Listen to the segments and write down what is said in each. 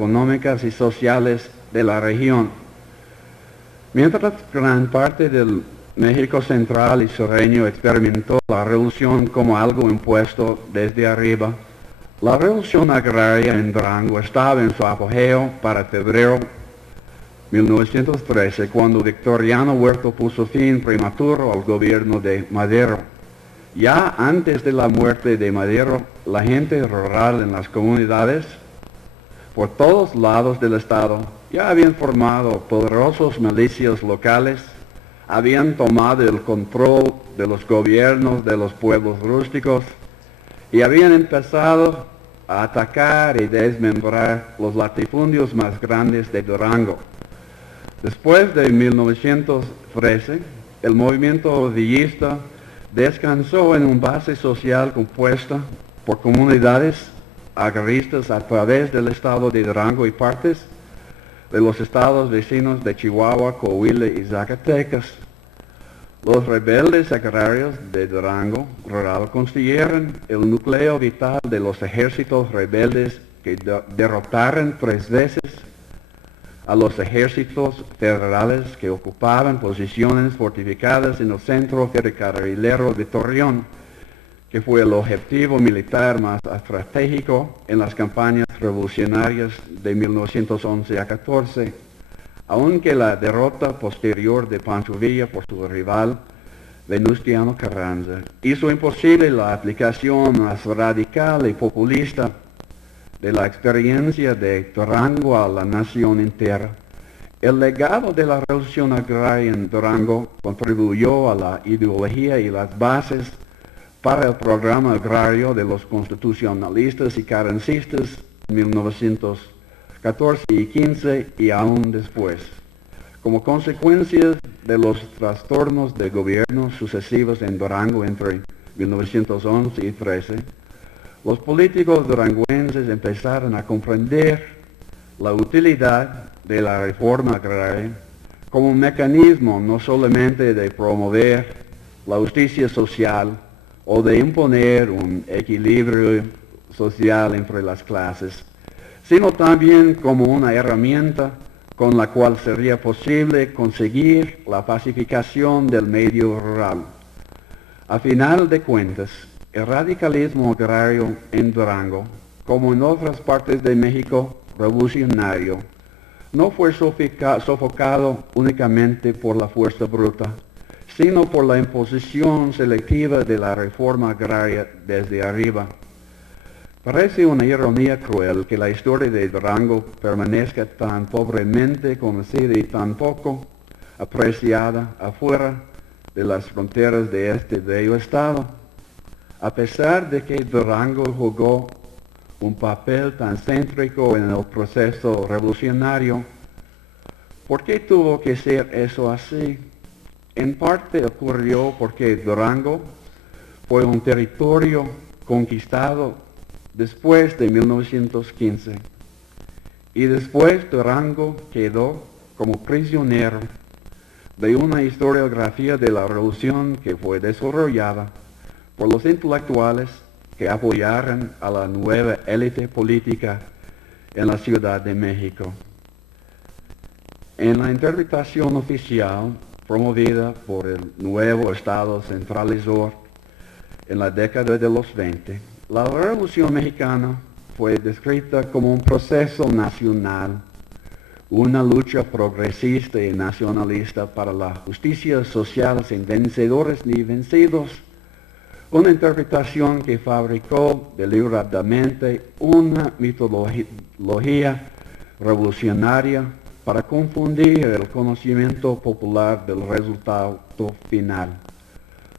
económicas y sociales de la región. Mientras gran parte del México central y sureño experimentó la revolución como algo impuesto desde arriba, la revolución agraria en Durango estaba en su apogeo para febrero 1913, cuando Victoriano Huerta puso fin prematuro al gobierno de Madero. Ya antes de la muerte de Madero, la gente rural en las comunidades por todos lados del estado ya habían formado poderosos milicias locales, habían tomado el control de los gobiernos de los pueblos rústicos y habían empezado a atacar y desmembrar los latifundios más grandes de Durango. Después de 1913, el movimiento villista descansó en una base social compuesta por comunidades agraristas a través del estado de Durango y partes de los estados vecinos de Chihuahua, Coahuila y Zacatecas. Los rebeldes agrarios de Durango rural constituyeron el núcleo vital de los ejércitos rebeldes que derrotaron 3 veces a los ejércitos federales que ocupaban posiciones fortificadas en el centro ferrocarrilero de Torreón, que fue el objetivo militar más estratégico en las campañas revolucionarias de 1911 a 14, aunque la derrota posterior de Pancho Villa por su rival Venustiano Carranza hizo imposible la aplicación más radical y populista de la experiencia de Durango a la nación entera. El legado de la revolución agraria en Durango contribuyó a la ideología y las bases para el programa agrario de los constitucionalistas y carrancistas en 1914 y 15 y aún después. Como consecuencia de los trastornos de gobierno sucesivos en Durango entre 1911 y 13, los políticos duranguenses empezaron a comprender la utilidad de la reforma agraria como un mecanismo no solamente de promover la justicia social o de imponer un equilibrio social entre las clases, sino también como una herramienta con la cual sería posible conseguir la pacificación del medio rural. A final de cuentas, el radicalismo agrario en Durango, como en otras partes de México revolucionario, no fue sofocado únicamente por la fuerza bruta, sino por la imposición selectiva de la reforma agraria desde arriba. Parece una ironía cruel que la historia de Durango permanezca tan pobremente conocida y tan poco apreciada afuera de las fronteras de este bello estado. A pesar de que Durango jugó un papel tan céntrico en el proceso revolucionario, ¿por qué tuvo que ser eso así? En parte ocurrió porque Durango fue un territorio conquistado después de 1915 y después Durango quedó como prisionero de una historiografía de la revolución que fue desarrollada por los intelectuales que apoyaron a la nueva élite política en la Ciudad de México. En la interpretación oficial promovida por el nuevo Estado centralizador en la década de los 20, la Revolución Mexicana fue descrita como un proceso nacional, una lucha progresista y nacionalista para la justicia social sin vencedores ni vencidos, una interpretación que fabricó deliberadamente una mitología revolucionaria para confundir el conocimiento popular del resultado final.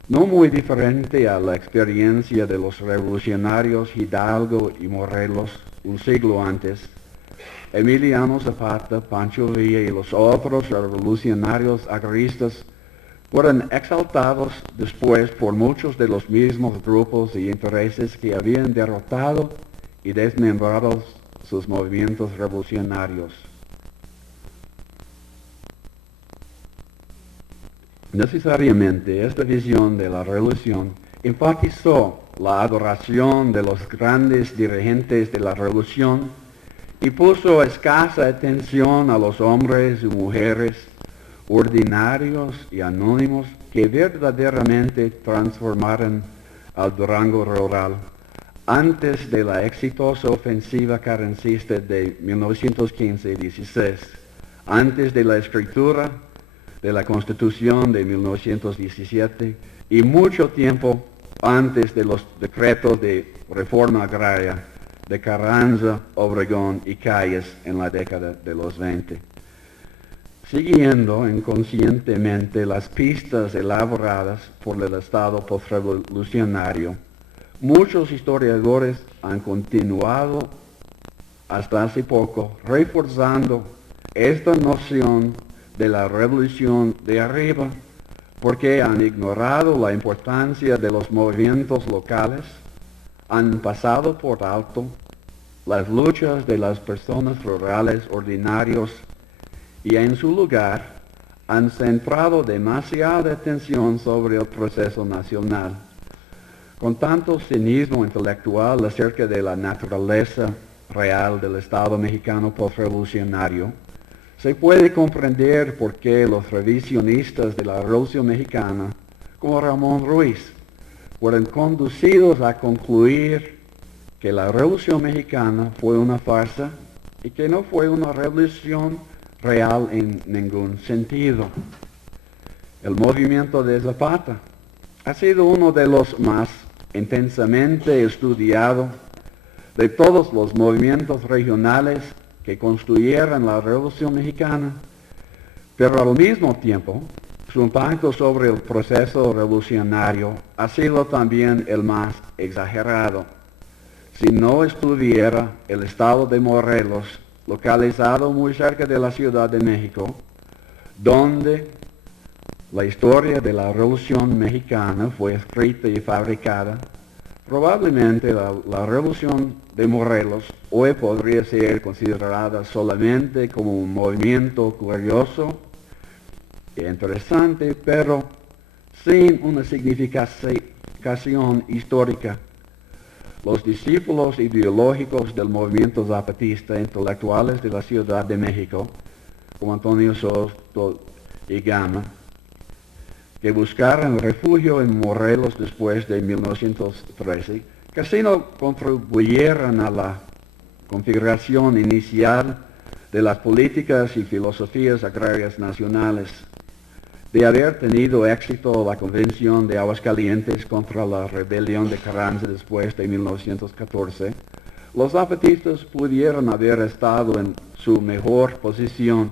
No muy diferente a la experiencia de los revolucionarios Hidalgo y Morelos un siglo antes, Emiliano Zapata, Pancho Villa y los otros revolucionarios agraristas fueron exaltados después por muchos de los mismos grupos y intereses que habían derrotado y desmembrado sus movimientos revolucionarios. Necesariamente esta visión de la revolución enfatizó la adoración de los grandes dirigentes de la revolución y puso escasa atención a los hombres y mujeres ordinarios y anónimos que verdaderamente transformaron al Durango rural antes de la exitosa ofensiva carrancista de 1915-16, antes de la escritura de la Constitución de 1917 y mucho tiempo antes de los decretos de reforma agraria de Carranza, Obregón y Calles en la década de los 20. Siguiendo inconscientemente las pistas elaboradas por el Estado postrevolucionario, muchos historiadores han continuado hasta hace poco reforzando esta noción de la revolución de arriba porque han ignorado la importancia de los movimientos locales, han pasado por alto las luchas de las personas rurales ordinarios y en su lugar han centrado demasiada atención sobre el proceso nacional. Con tanto cinismo intelectual acerca de la naturaleza real del Estado mexicano postrevolucionario, se puede comprender por qué los revisionistas de la Revolución Mexicana, como Ramón Ruiz, fueron conducidos a concluir que la Revolución Mexicana fue una farsa y que no fue una revolución real en ningún sentido. El movimiento de Zapata ha sido uno de los más intensamente estudiados de todos los movimientos regionales que construyeron la Revolución Mexicana, pero al mismo tiempo su impacto sobre el proceso revolucionario ha sido también el más exagerado. Si no estuviera el estado de Morelos, localizado muy cerca de la Ciudad de México, donde la historia de la Revolución Mexicana fue escrita y fabricada, probablemente la Revolución de Morelos hoy podría ser considerada solamente como un movimiento curioso e interesante, pero sin una significación histórica. Los discípulos ideológicos del movimiento zapatista intelectuales de la Ciudad de México, como Antonio Soto y Gama, que buscaron refugio en Morelos después de 1913, casi no contribuyeron a la configuración inicial de las políticas y filosofías agrarias nacionales. De haber tenido éxito la Convención de Aguascalientes contra la rebelión de Carranza después de 1914, los zapatistas pudieron haber estado en su mejor posición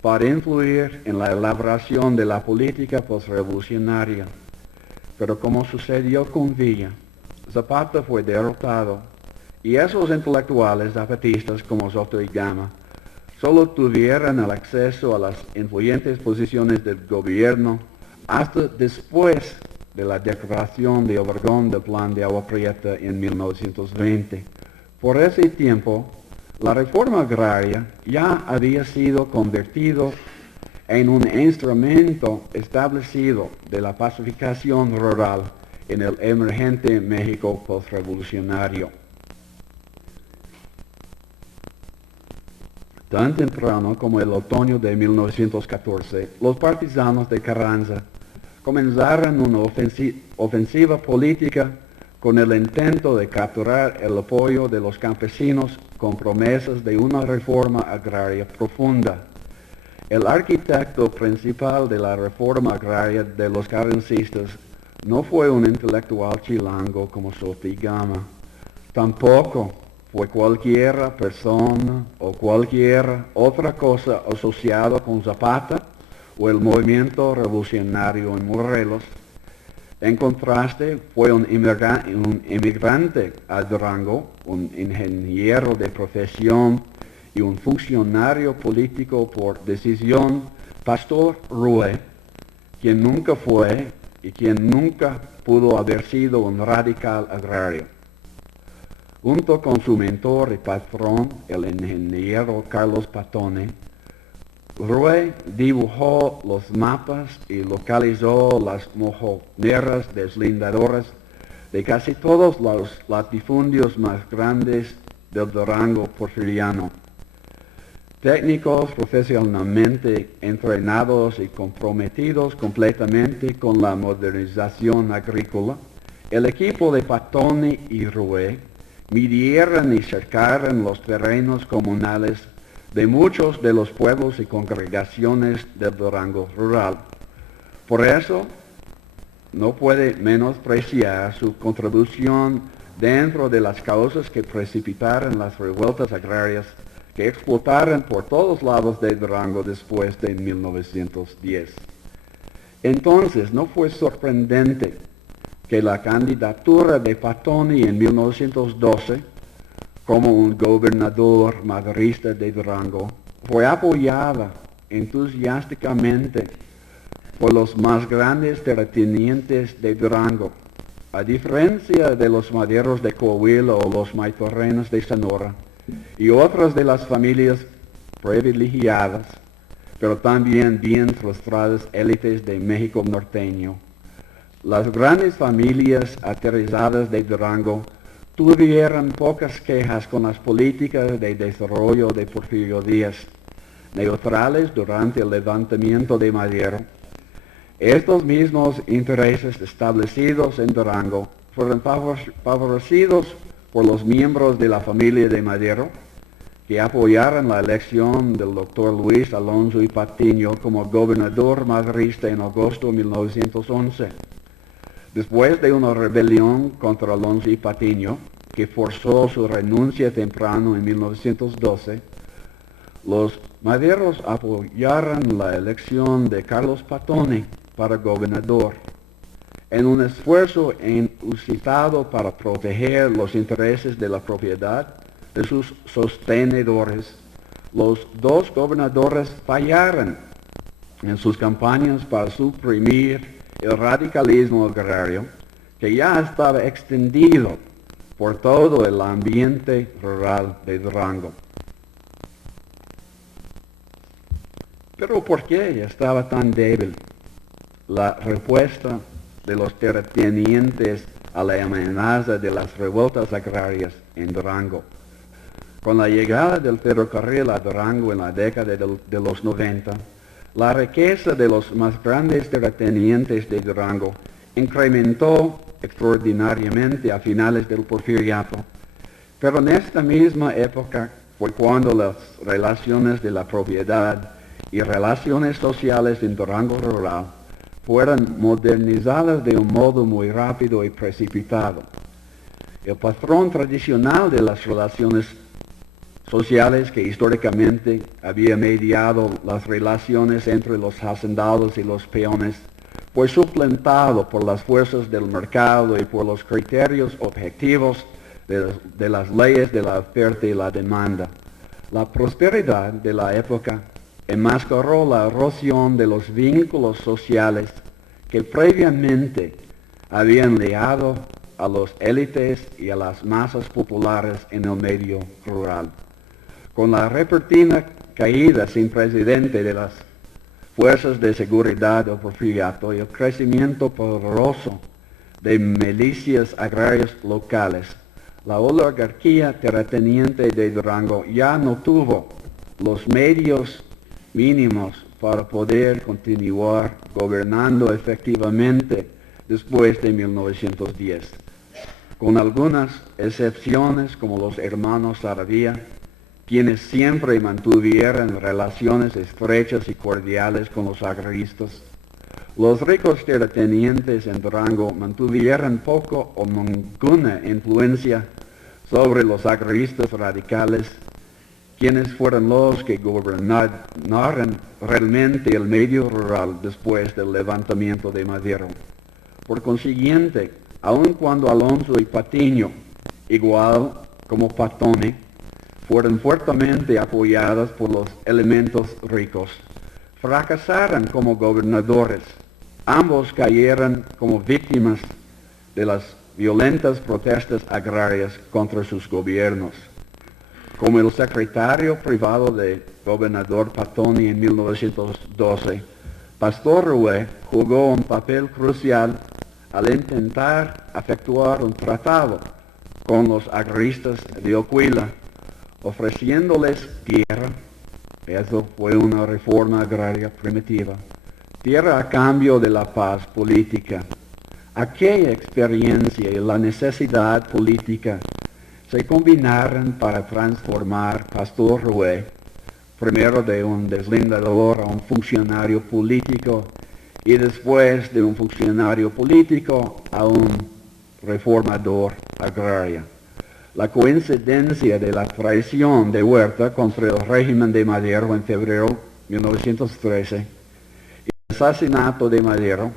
para influir en la elaboración de la política postrevolucionaria. Pero como sucedió con Villa, Zapata fue derrotado y esos intelectuales zapatistas como Soto y Gama solo tuvieron el acceso a las influyentes posiciones del gobierno hasta después de la declaración de Obregón del Plan de Agua Prieta en 1920. Por ese tiempo, la reforma agraria ya había sido convertido en un instrumento establecido de la pacificación rural en el emergente México postrevolucionario. Tan temprano como el otoño de 1914, los partisanos de Carranza comenzaron una ofensiva política con el intento de capturar el apoyo de los campesinos con promesas de una reforma agraria profunda. El arquitecto principal de la reforma agraria de los carrancistas no fue un intelectual chilango como Soto y Gama, tampoco fue cualquier persona o cualquier otra cosa asociada con Zapata o el movimiento revolucionario en Morelos. En contraste, fue un inmigrante a Durango, un ingeniero de profesión y un funcionario político por decisión, Pastor Rue, quien nunca fue y quien nunca pudo haber sido un radical agrario. Junto con su mentor y patrón, el ingeniero Carlos Patone, Rue dibujó los mapas y localizó las mojoneras deslindadoras de casi todos los latifundios más grandes del Durango porfiriano. Técnicos profesionalmente entrenados y comprometidos completamente con la modernización agrícola, el equipo de Patoni y Rué midieron y cercaron los terrenos comunales de muchos de los pueblos y congregaciones del Durango rural. Por eso, no puede menospreciar su contribución dentro de las causas que precipitaron las revueltas agrarias que explotaron por todos lados de Durango después de 1910. Entonces, no fue sorprendente que la candidatura de Patoni en 1912 como un gobernador maderista de Durango fue apoyada entusiásticamente por los más grandes terratenientes de Durango, a diferencia de los maderos de Coahuila o los maitorrenos de Sonora y otras de las familias privilegiadas, pero también bien frustradas élites de México norteño. Las grandes familias aterrizadas de Durango tuvieron pocas quejas con las políticas de desarrollo de Porfirio Díaz, neutrales durante el levantamiento de Madero. Estos mismos intereses establecidos en Durango fueron favorecidos por los miembros de la familia de Madero, que apoyaron la elección del doctor Luis Alonso y Patiño como gobernador maderista en agosto de 1911. Después de una rebelión contra Alonso y Patiño, que forzó su renuncia temprano en 1912, los maderos apoyaron la elección de Carlos Patoni para gobernador, en un esfuerzo inusitado para proteger los intereses de la propiedad de sus sostenedores. Los dos gobernadores fallaron en sus campañas para suprimir el radicalismo agrario, que ya estaba extendido por todo el ambiente rural de Durango. Pero ¿por qué estaba tan débil la respuesta de los terratenientes a la amenaza de las revueltas agrarias en Durango? Con la llegada del ferrocarril a Durango en la década de los 90, la riqueza de los más grandes terratenientes de Durango incrementó extraordinariamente a finales del Porfiriato. Pero en esta misma época fue cuando las relaciones de la propiedad y relaciones sociales en Durango rural fueron modernizadas de un modo muy rápido y precipitado. El patrón tradicional de las relaciones sociales que históricamente había mediado las relaciones entre los hacendados y los peones fue suplantado por las fuerzas del mercado y por los criterios objetivos de las leyes de la oferta y la demanda. La prosperidad de la época enmascaró la erosión de los vínculos sociales que previamente habían ligado a las élites y a las masas populares en el medio rural. Con la repentina caída sin precedente de las fuerzas de seguridad del Porfiriato y el crecimiento poderoso de milicias agrarias locales, la oligarquía terrateniente de Durango ya no tuvo los medios mínimos para poder continuar gobernando efectivamente después de 1910. Con algunas excepciones como los hermanos Saravia, quienes siempre mantuvieron relaciones estrechas y cordiales con los agraristas, los ricos terratenientes en Durango mantuvieron poco o ninguna influencia sobre los agraristas radicales, quienes fueron los que gobernaron realmente el medio rural después del levantamiento de Madero. Por consiguiente, aun cuando Alonso y Patiño, igual como Patoni, fueron fuertemente apoyadas por los elementos ricos, fracasaron como gobernadores. Ambos cayeron como víctimas de las violentas protestas agrarias contra sus gobiernos. Como el secretario privado del gobernador Patoni en 1912, Pastor Rué jugó un papel crucial al intentar efectuar un tratado con los agraristas de Coahuila ofreciéndoles tierra. Eso fue una reforma agraria primitiva. Tierra a cambio de la paz política. Aquella experiencia y la necesidad política se combinaron para transformar Pastor Rué, primero de un deslindador a un funcionario político y después de un funcionario político a un reformador agrario. La coincidencia de la traición de Huerta contra el régimen de Madero en febrero de 1913 y el asesinato de Madero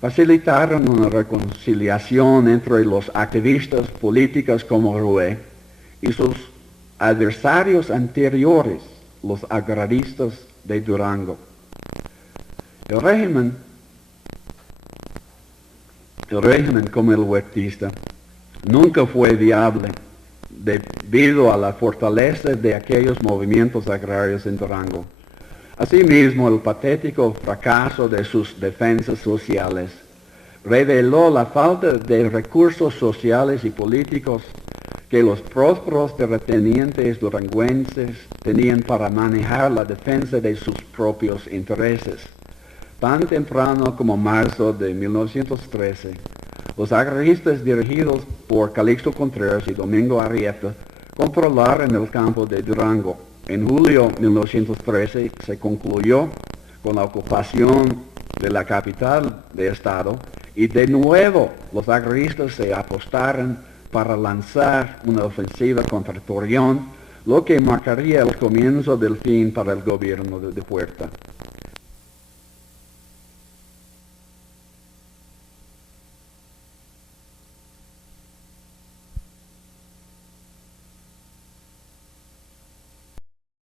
facilitaron una reconciliación entre los activistas políticos como Rué y sus adversarios anteriores, los agraristas de Durango. El régimen como el huertista nunca fue viable debido a la fortaleza de aquellos movimientos agrarios en Durango. Asimismo, el patético fracaso de sus defensas sociales reveló la falta de recursos sociales y políticos que los prósperos terratenientes duranguenses tenían para manejar la defensa de sus propios intereses. Tan temprano como marzo de 1913, los agraristas dirigidos por Calixto Contreras y Domingo Arrieta controlaron el campo de Durango. En julio de 1913 se concluyó con la ocupación de la capital del estado y de nuevo los agraristas se apostaron para lanzar una ofensiva contra Torreón, lo que marcaría el comienzo del fin para el gobierno de Huerta.